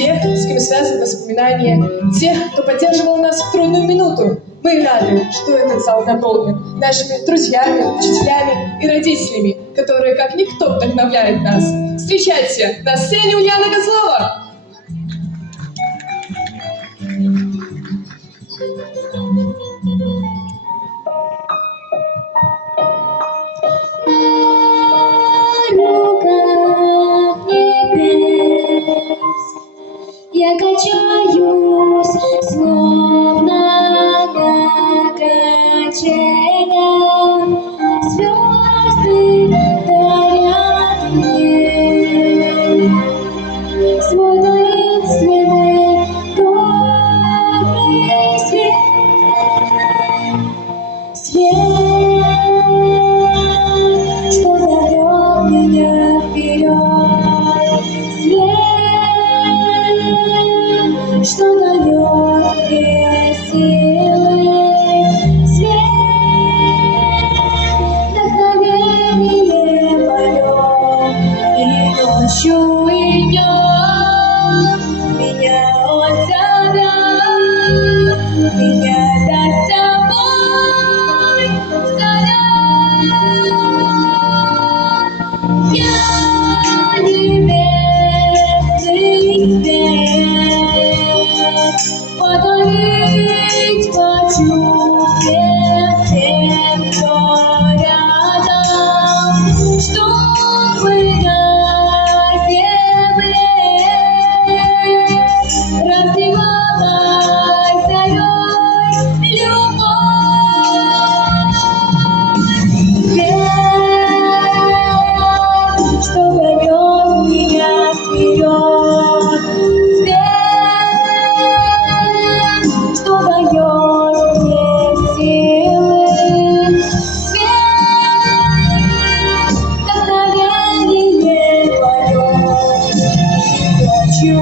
тех, с кем связаны воспоминания, тех, кто поддерживал нас в трудную минуту. Мы рады, что этот зал наполнен нашими друзьями, учителями и родителями, которые, как никто, вдохновляют нас. Встречайте, на сцене Ульяна Козлова! Я качаюсь, словно на качелях. Звезды дарят мне свой таинственный добрый свет. Свет, что зовет меня вперед. Свет, что дает мне силы. Свет, вдохновение мое. И ночью, и днем меня он зовет, меня за собой зовет. Я небесный свет, подарить хочу всем тем, кто рядом, чтобы на земле разливалась зарей любовь. Свет, что зовет меня вперед. Свет, что дает мне силы. Свет, вдохновение мое. Хочу